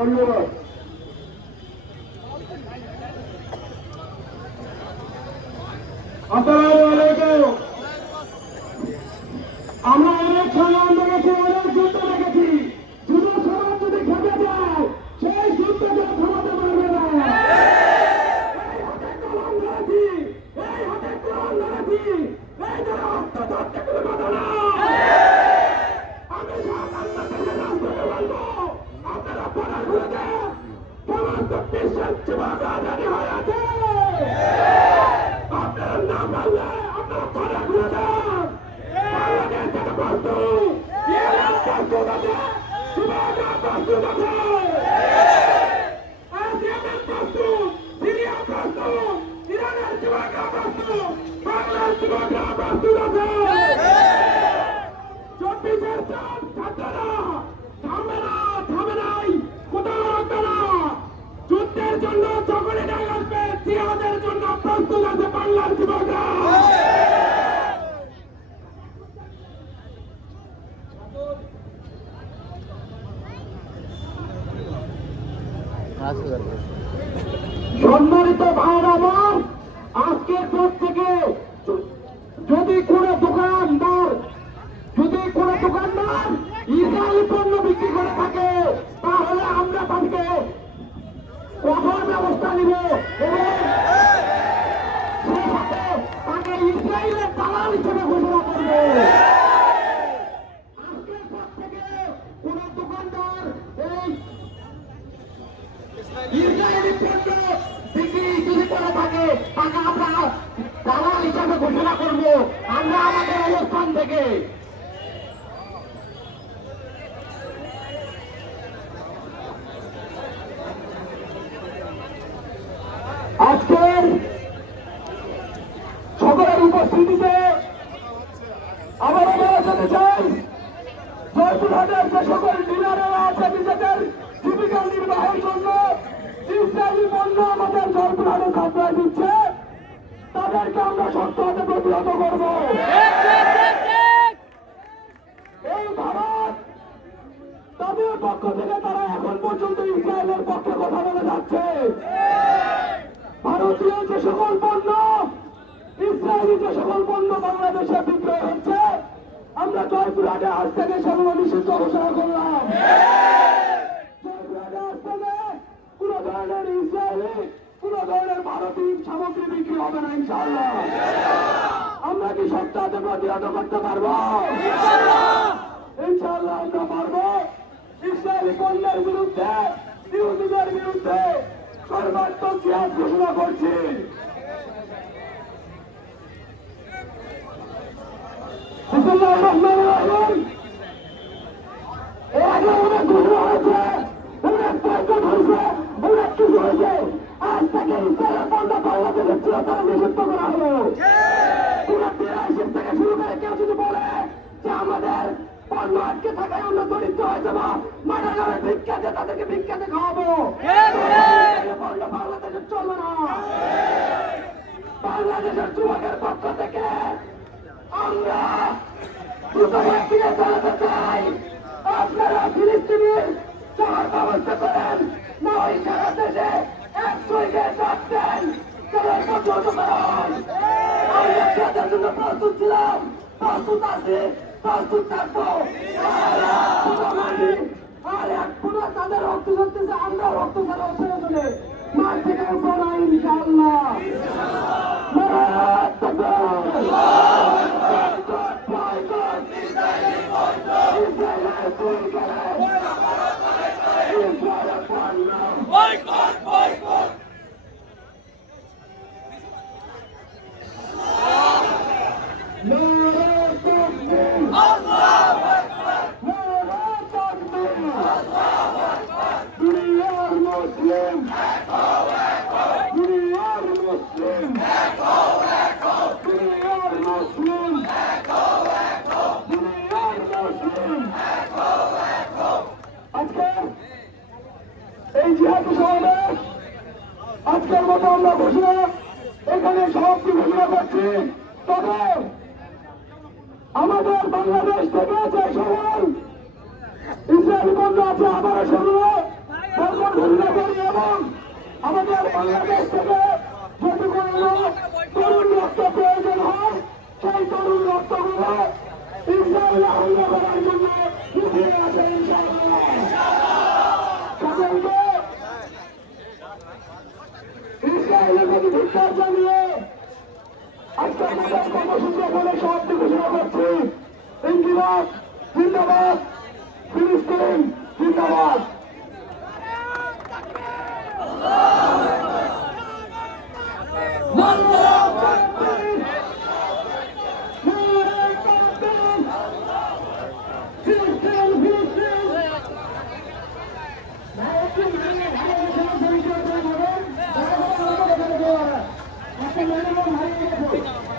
ধন্যবাদ। আসসালামু আলাইকুম। আমরা অনেক সংগ্রাম দেখেছি, অনেক যুদ্ধ দেখেছি। যুদ্ধ সমাজ যদি খেপে যায়, সেই যুদ্ধকে থামাতে পারবে না। এই হাতে কলম ধরেছি, এই হাতে কলম ধরেছি, এই ধরে অস্ত্র ধরতে কোনো কথা না। আমি রাজপথে বলবো, আপনারা পড়ার ঘুরে সমস্ত বিশ্বের যুবক আজাদি হয়ে আছে। আপনারা না মানলে আপনারা পড়ার ঘুরে যান। বাংলাদেশ থেকে প্রস্তুত, ইরান প্রস্তুত আছে, যুবকরা প্রস্তুত আছে, আসিয়ান প্রস্তুত, সিরিয়া প্রস্তুত, ইরানের যুবকরা প্রস্তুত, বাংলার যুবকরা প্রস্তুত আছে। 24-এর চাপ ছাত্ররা থামবে না, থামে নাই, কোথাও রাখবে না। যুদ্ধের জন্য যখনই ডাক আসবে, জিহাদের জন্য প্রস্তুত আছে বাংলার যুবকরা। সম্মানিত ভাইয়ের আমার, আজকের পর থেকে যদি কোনো দোকানদার ইসরায়েলি পণ্য বিক্রি করে থাকে, তাহলে আমরা তাদেরকে কঠোর ব্যবস্থা নিব এবং সেই সাথে তাকে ইসরায়েলের দালাল হিসেবে ঘোষণা করব। আজকের পর থেকে কোন দোকানদার এই ইসরায়েলি পণ্য বিক্রি যদি করে থাকে, তাকে আমরা দালাল হিসাবে ঘোষণা করব আমরা আমাদের অবস্থান থেকে। আজকের সকলের উপস্থিতিতে আবারও বলে যেতে চাই, জয়পুরহাটের যে সকল ডিলারেরা আছে নিজেদের জীবিকা নির্বাহের জন্য ইসরায়েলি পণ্য আমাদের জয়পুরহাটে সাপ্লাই দিচ্ছে, তাদেরকে আমরা শক্ত হাতে প্রতিহত করব। এই ভারত তাদের পক্ষ থেকে তারা এখন পর্যন্ত ইসরায়েলের পক্ষে কথা বলে যাচ্ছে। ভারতীয় যে সকল পণ্য, ইসরায়েলি যে সকল পণ্য বাংলাদেশে বিক্রয় হচ্ছে, আমরা জয়পুরহাটে আজ থেকে সেগুলো নিষিদ্ধ ঘোষণা করলাম। জয়পুরহাটে আজ থেকে কোন ধরনের ইসরায়েলি, কোন ধরনের ভারতীয় সামগ্রী বিক্রি হবে না ইনশাআল্লাহ। আমরা কি সপ্তাহে প্রতিহত করতে পারবো? ইনশাআল্লাহ আমরা পারবো। ইসরায়েলি পণ্যের বিরুদ্ধে, ইহুদিদের বিরুদ্ধে সর্বাত্মক জিহাদ ঘোষণা করছি। বিসমিল্লাহির রহমানির রহিম। এর আগে অনেক ঘোষণা হয়েছে, অনেক বয়কট হয়েছে, অনেক কিছু হয়েছে। আজ থেকে ইসরায়েলের পণ্য বাংলাদেশের চিরতরে নিষিদ্ধ করা হলো। 1983 থেকে শুরু করে কেউ যদি বলে যে আমাদের পণ্য আটকে থাকায় আমরা দরিদ্র হয়ে যাবো, মাঠে ঘরে ভিক্ষাতে তাদেরকে ভিক্ষাতে খাওয়াবো, পণ্য বাংলাদেশের চলবে না। বাংলাদেশের যুবকের পক্ষ থেকে আমরা দ্রুতগতিতে থেকে চালাতে চাই। আপনারা ফিলিস্তিনের শহর ব্যবস্থা করেন, না ওই সারা দেশে এক শহীদের ডাক দেন, তাদের প্রতিহত করেন। আমরা সেটার জন্য প্রস্তুত ছিলাম, প্রস্তুত আছি, প্রস্তুত থাকবো। আর এক পুরো তাদের রক্ত চলতেছে, আমরা রক্ত ছাড়া প্রয়োজনে মাঠ থেকে উঠবো না ইনশাআল্লাহ। এই জিহাদি সমাবেশ আজকের মতো আমরা ঘোষণা এখানে সমাপ্তি ঘোষণা করছি। তবে আমাদের বাংলাদেশ থেকে যে সকল ইসরায়েলি পণ্য আছে আবারও সেগুলো তারপর ঘোষণা করি এবং আমাদের বাংলাদেশ থেকে যতগুলো তরুণ রক্ত প্রয়োজন হয় সেই তরুণ রক্তগুলো ইসরায়েলে হামলা করার জন্য উঠে আসে ইনশাআল্লাহ। সকলকে ইসরায়েলের প্রতি ধিক্কার জানিয়ে আজকে আমাদের কর্মসূচি বলে সমাপ্তি ঘোষণা করছি। ইনকিলাব জিন্দাবাদ, ফিলিস্তিন জিন্দাবাদ। আল্লাহু আকবার।